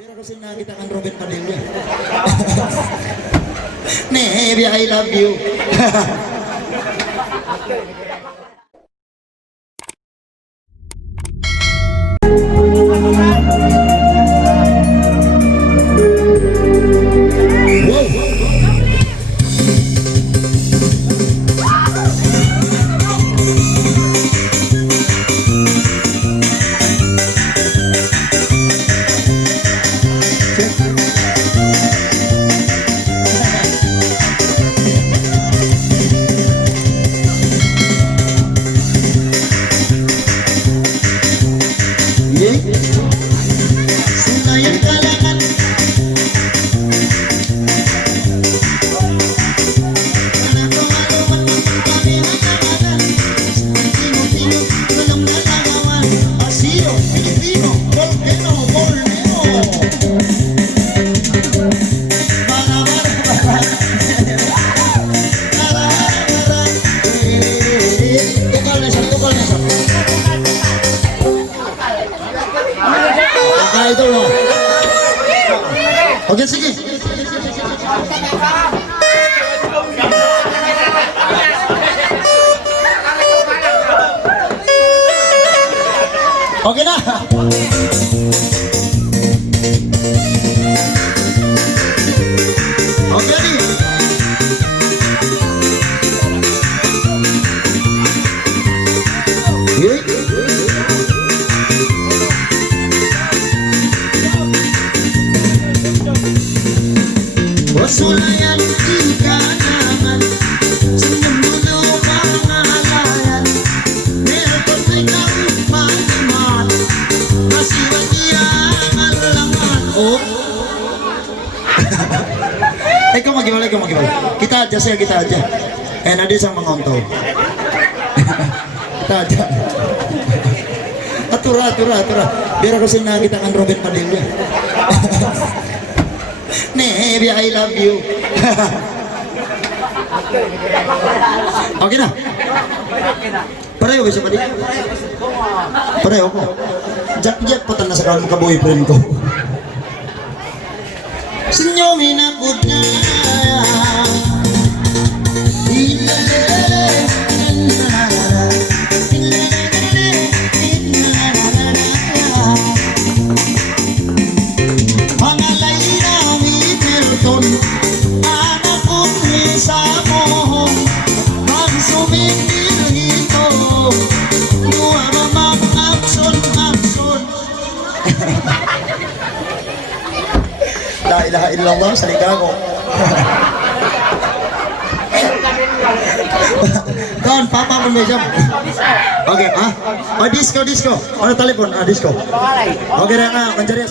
Pero kasi nakita kang Robin Padilla. Nevi, I love you. Oke, sige. Oke dah. Oke nih. Sulayan di kanan, senyum dulu pangalayan, nelpon ikaw paniman, masih bagian alangan. Oh, kamu gimana? Kita aja sih, kita aja. Nanti sama ngontol. Kita aja. Atura. Biar aku senang kita kan Robin Padilla. Nevi, I love you. Oke dah. Pareho bisa padi. Pareho ko. Jak patan na sa kawan ka boyfriend ko. Senyumin ako na. La ilaha illallah, salika ko. Kawan, papa pun bejam. Oke, ah? Oh, disco. Ano telepon? Ah, disco. Oke, Rana, mencari